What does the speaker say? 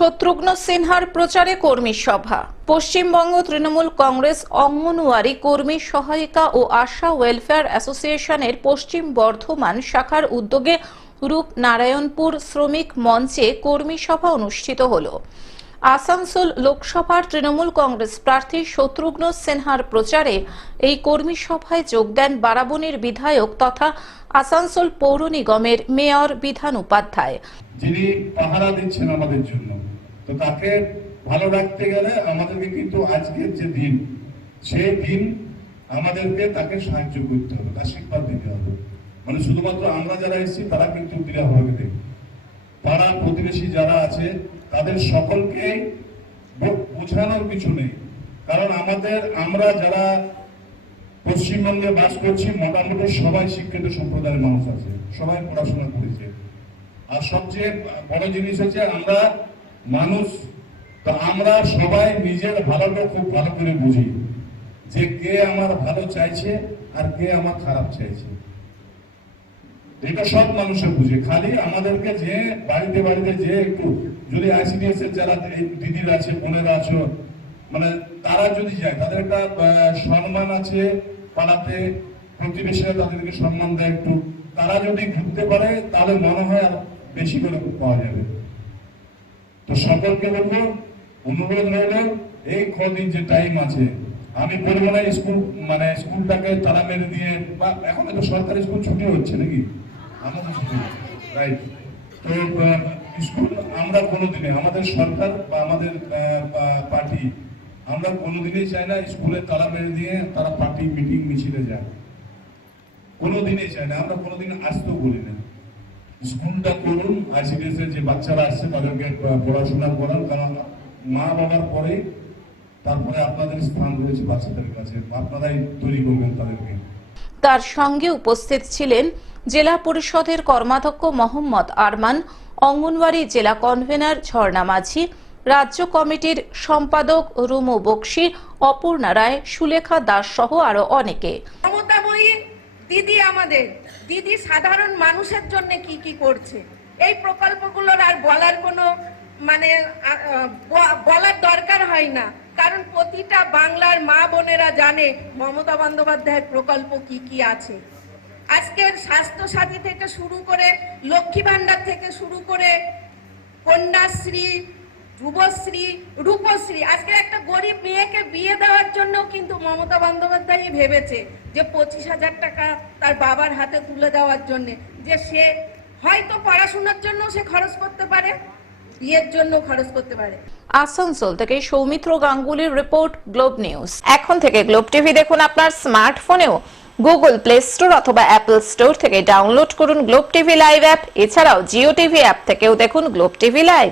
শত্রুঘ্ন সিনহার প্রচারে কর্মী সভা। পশ্চিমবঙ্গ তৃণমূল কংগ্রেস অঙ্গনওয়াড়ি কর্মী সহায়িকা ও আশা ওয়েলফেয়ার অ্যাসোসিয়েশনের পশ্চিম বর্ধমান শাখার উদ্যোগে রূপনারায়ণপুর শ্রমিক মঞ্চে কর্মী সভা অনুষ্ঠিত হল। আসানসোল লোকসভার তৃণমূল কংগ্রেস প্রার্থী শত্রুঘ্ন সিনহার প্রচারে এই কর্মী সভায় যোগ দেন বারাবণীর বিধায়ক তথা আসানসোল পৌর নিগমের মেয়র বিধান উপাধ্যায়। যিনি পাহারা দিচ্ছেন আমাদের জন্য। তো তাকে ভালো রাখতে গেলে আমাদেরকে কিন্তু আজকের যে দিন, সেই দিন আমাদেরকে তাকে সাহায্য করতে হবে, আশীর্বাদ দিতে হবে। মানে শুধুমাত্র আমরা যারা এসেছি, তারা কিন্তু দৃঢ়ভাবে দেবে পাড়া প্রতিবেশী যারা আছে, তাদের সকলকে বোঝানোর কিছু নেই। কারণ আমাদের, আমরা যারা পশ্চিমবঙ্গে বাস করছি, মোটামুটি সবাই শিক্ষিত সম্প্রদায়ের মানুষ আছে, সবাই পড়াশোনা করেছে। আর সবচেয়ে বড় জিনিস হচ্ছে আমরা মানুষ, তো আমরা সবাই নিজের ভালোটা খুব ভালো করে বুঝি যে কে আমার ভালো চাইছে আর কে আমার খারাপ চাইছে। এটা সব মানুষের বুঝে। খালি আমাদেরকে যে বাড়িতে বাড়িতে যে একটু যদি আইসিডিএস এর যারা দিদিরা আছে, বোনেরা আছে মানে তারা যদি যায়, তাদের একটা সম্মান আছে পাড়াতে, প্রতিবেশীরা তাদেরকে সম্মান দেয় একটু। তারা যদি ঘুরতে পারে, তাহলে মনে হয় আর বেশি করে পাওয়া যাবে। তো সকলকে বলব, অনুরোধ রইল, এই কদিন যে টাইম আছে, আমি বলব না স্কুল মানে স্কুলটাকে তারা মেরে দিয়ে, বা এখন তো সরকারি স্কুল ছুটি হচ্ছে নাকি? আমাদের ছুটি রাইট তো স্কুল আমরা কোনোদিনে, আমাদের সরকার বা আমাদের পার্টি, আমরা কোনোদিনই চাই না স্কুলে তালা মেরে দিয়ে তারা পার্টি, মিটিং, মিছিলে যায় কোনোদিনই চাই না, আমরা কোনোদিন আসতেও বলি না। স্কুলটা করুন আইসিডিএস এর যে বাচ্চারা আসছে তাদেরকে পড়াশোনা করান কারণ মা বাবার পরে তারপরে আপনাদের স্থান রয়েছে বাচ্চাদের কাছে। আপনারাই তৈরি করবেন তাদেরকে। তার সঙ্গে উপস্থিত ছিলেন জেলা পরিষদের কর্মাধ্যক্ষ মোহাম্মদ আরমান অঙ্গনওয়াড়ি জেলা কনভেনার ঝর্ণা মাঝি রাজ্য কমিটির সম্পাদক রুমু বক্সি অপূর্ণা রায় সুলেখা দাস সহ আরও অনেকে। দিদি আমাদের। দিদি সাধারণ মানুষের জন্য কি কি করছে? এই প্রকল্পগুলোর আর বলার কোনো মানে বলার দরকার হয় না। কারণ প্রতিটা বাংলার মা বোনেরা জানে মমতা বন্দ্যোপাধ্যায়ের প্রকল্প কি কি আছে। আজকের স্বাস্থ্য সাথী থেকে শুরু করে লক্ষ্মী ভান্ডার থেকে শুরু করে কন্যাশ্রী যুবশ্রী রূপশ্রী। আজকে একটা গরিব মেয়েকে বিয়ে দেওয়ার জন্য কিন্তু মমতা বন্দ্যোপাধ্যায় ভেবেছে যে পঁচিশ হাজার টাকা তার বাবার হাতে তুলে দেওয়ার জন্য, যে সে হয়তো পড়াশোনার জন্য সে খরচ করতে পারে, বিয়ের জন্য খরচ করতে পারে। আসানসোল থেকে সৌমিত্র গাঙ্গুলির রিপোর্ট, গ্লোব নিউজ। এখন থেকে গ্লোব টিভি দেখুন আপনার স্মার্টফোনেও। গুগল প্লে স্টোর অথবা অ্যাপল স্টোর থেকে ডাউনলোড করুন গ্লোব টিভি লাইভ অ্যাপ। এছাড়াও জিও টিভি অ্যাপ থেকেও দেখুন গ্লোব টিভি লাইভ।